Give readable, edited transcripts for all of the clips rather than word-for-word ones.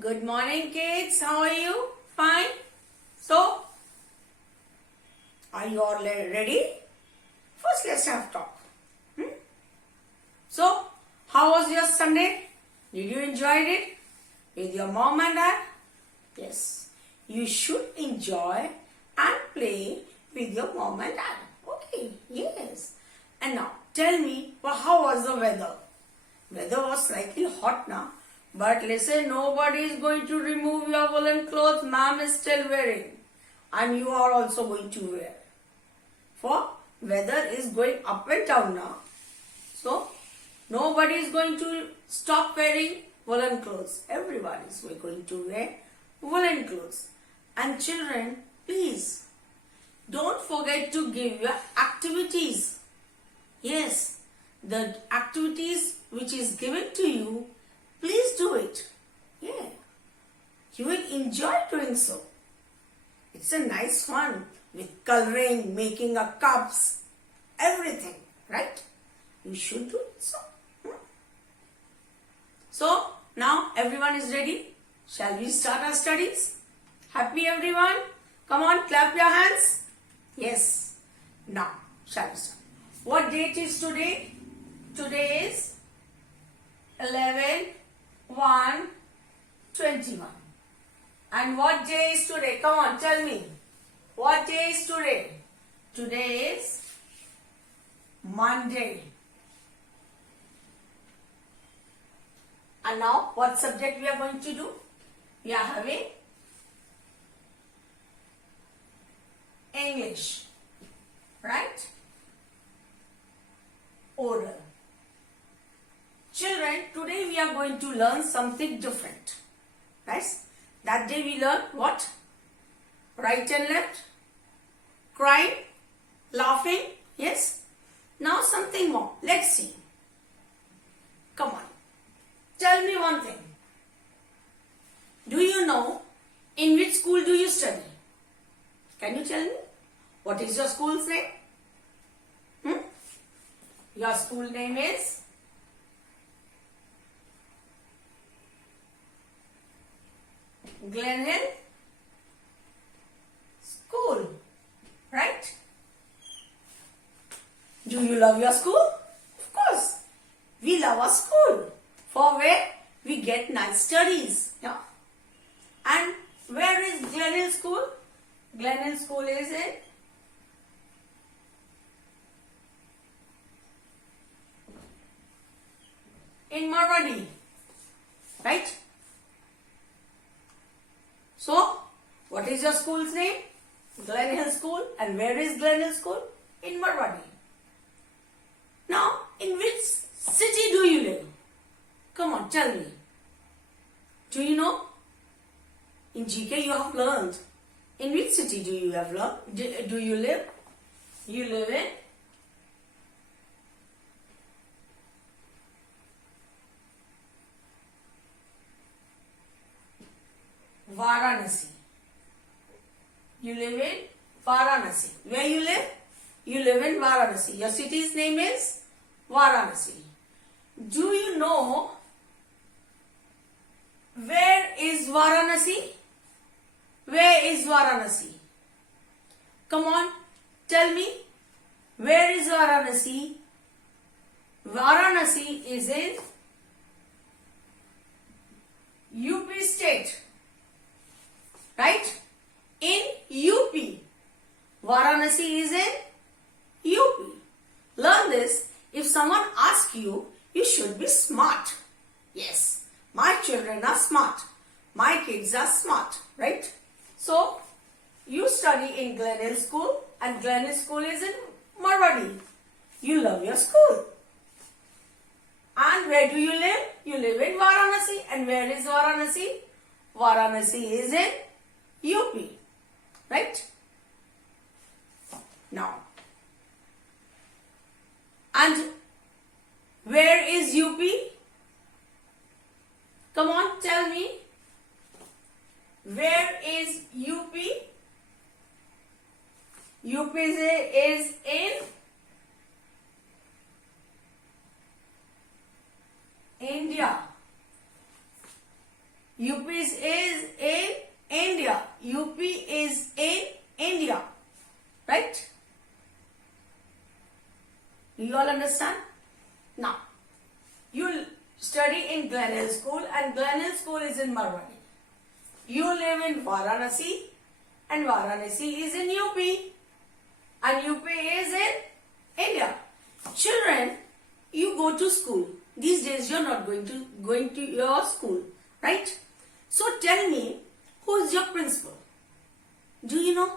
Good morning, kids. How are you? Fine. So, are you all ready? First, let's have talk. So, how was your Sunday? Did you enjoy it with your mom and dad? Yes. You should enjoy and play with your mom and dad. Okay. Yes. And now, tell me, how was the weather? Weather was slightly hot now. But listen, nobody is going to remove your woolen clothes. Ma'am is still wearing. And you are also going to wear. For weather is going up and down now. So, nobody is going to stop wearing woolen clothes. Everyone is going to wear woolen clothes. And children, please, don't forget to give your activities. Yes, the activities which is given to you, please do it. Yeah. You will enjoy doing so. It's a nice fun with coloring, making a cups, everything, right? You should do it so. So, now everyone is ready. Shall we start our studies? Happy everyone? Come on, clap your hands. Yes. Now, shall we start? What date is today? Today is 11/1/21. And what day is today? Come on, tell me. What day is today? Today is Monday. And now, what subject we are going to do? We are having English, right? Oral. Children, today we are going to learn something different. Right? That day we learned what? Right and left. Crying. Laughing. Yes. Now something more. Let's see. Come on. Tell me one thing. Do you know in which school do you study? Can you tell me? What is your school's name? Your school name is? Glen Hill School, right? Do you love your school? Of course. We love our school. For where we get nice studies. Yeah. And where is Glen Hill School? Glen Hill School is in Marwadi, right? So, what is your school's name? Glen Hill School. And where is Glen Hill School? In Marwadi. Now, in which city do you live? Come on, tell me. Do you know? In GK you have learned. In which city do you have learned? Do you live? You live in Varanasi. You live in Varanasi. Where you live? You live in Varanasi. Your city's name is Varanasi. Do you know where is Varanasi? Where is Varanasi? Come on, tell me. Where is Varanasi? Varanasi is in UP state. Right? In UP. Varanasi is in UP. Learn this. If someone asks you, you should be smart. Yes. My children are smart. My kids are smart. Right? So, you study in Glen Hill School and Glen Hill School is in Marwadi. You love your school. And where do you live? You live in Varanasi. And where is Varanasi? Varanasi is in UP. Right? Now. And where is UP? Come on, tell me. Where is UP? UP is in India. UP is Do you all understand? Now, you'll study in Glenelg School, and Glenelg School is in Marwari. You live in Varanasi, and Varanasi is in UP, and UP is in India. Children, you go to school. These days you're not going to your school, right? So tell me, who is your principal? Do you know?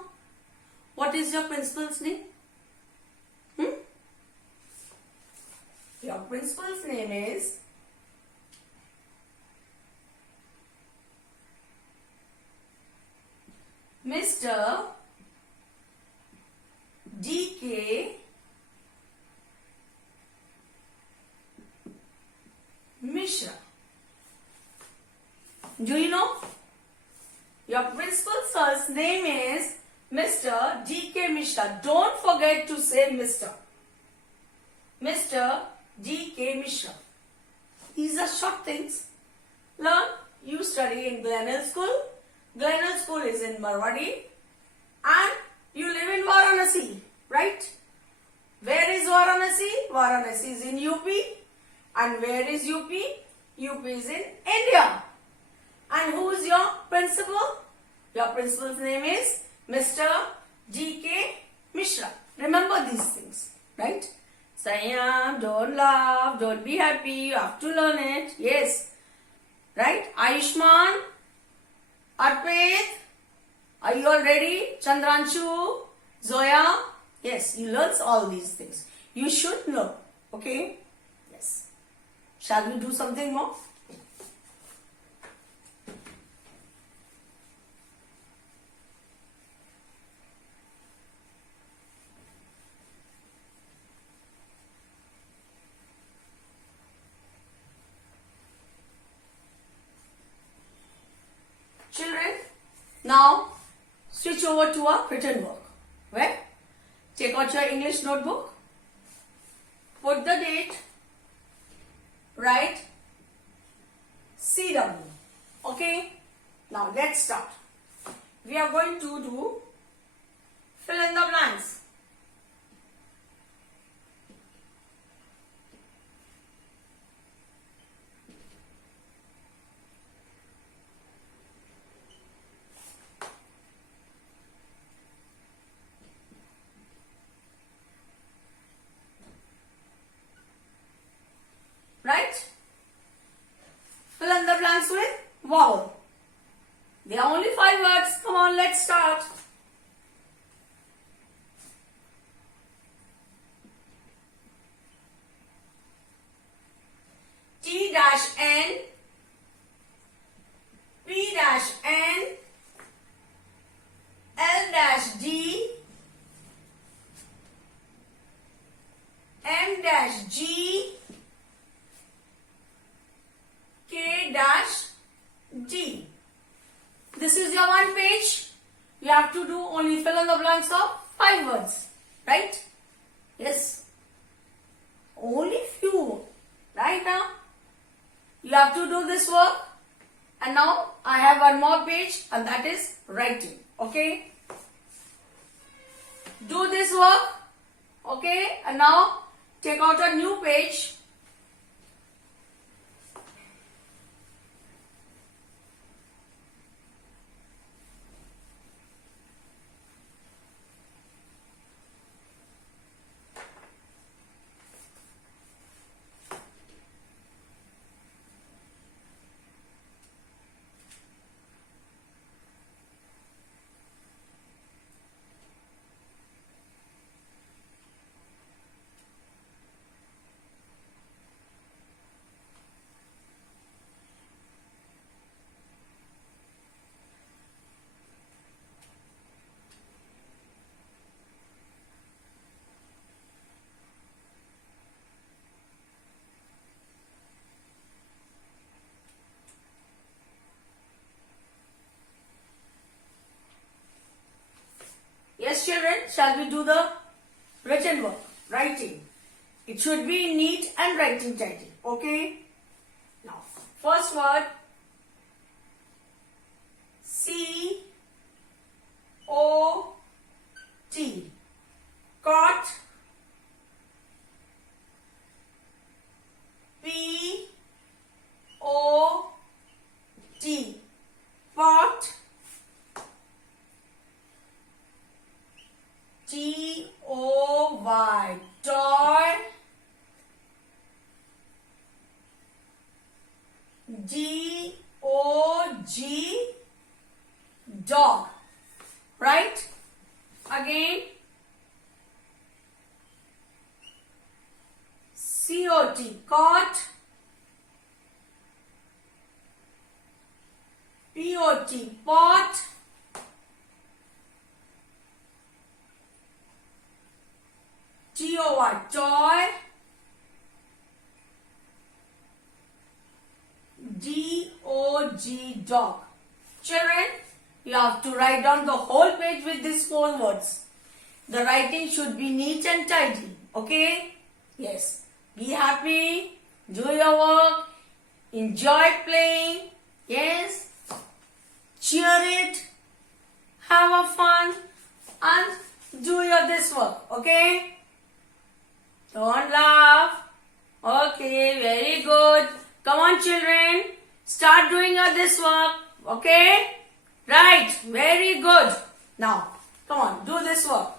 What is your principal's name? Your principal's name is Mr. D.K. Mishra. Do you know? Your principal's first name is Mr. D.K. Mishra. Don't forget to say Mr. Mr. D.K. Mishra. These are short things. Learn. You study in Glenelg School. Glenelg School is in Marwari. And you live in Varanasi, right? Where is Varanasi? Varanasi is in UP. And where is UP? UP is in India. And who is your principal? Your principal's name is Mr. D.K. Mishra. Remember these things, right? Sayam, don't laugh, don't be happy, you have to learn it. Yes. Right? Ayushman, Arpit, are you all ready? Chandranshu, Zoya. Yes, you learn all these things. You should know. Okay? Yes. Shall we do something more? Children, now switch over to our written work. Where? Take out your English notebook. Put the date. Write CW. Okay? Now let's start. We are going to do fill in the blanks. Right? Fill in the blanks with vowel. There are only 5 words. Come on, let's start. T-N, P-N, L-D, M-G, K-D. This is your one page. You have to do only fill in the blanks of 5 words. Right? Yes. Only few. Right now? You have to do this work. And now I have one more page, and that is writing. Okay? Do this work. Okay? And now take out a new page. Yes, children, shall we do the written work? Writing. It should be neat and writing tidy. Okay? Now, first word C-O-T. Cot. C-O-T, cot. P-O-T, pot. T-O-Y, toy. D-O-G, dog. Children, you have to write down the whole page with these 4 words. The writing should be neat and tidy. Okay? Yes. Be happy. Do your work. Enjoy playing. Yes. Cheer it. Have a fun. And do your this work. Okay? Don't laugh. Okay, very good. Come on, children. Start doing your this work. Okay? Right. Very good. Now, come on. Do this work.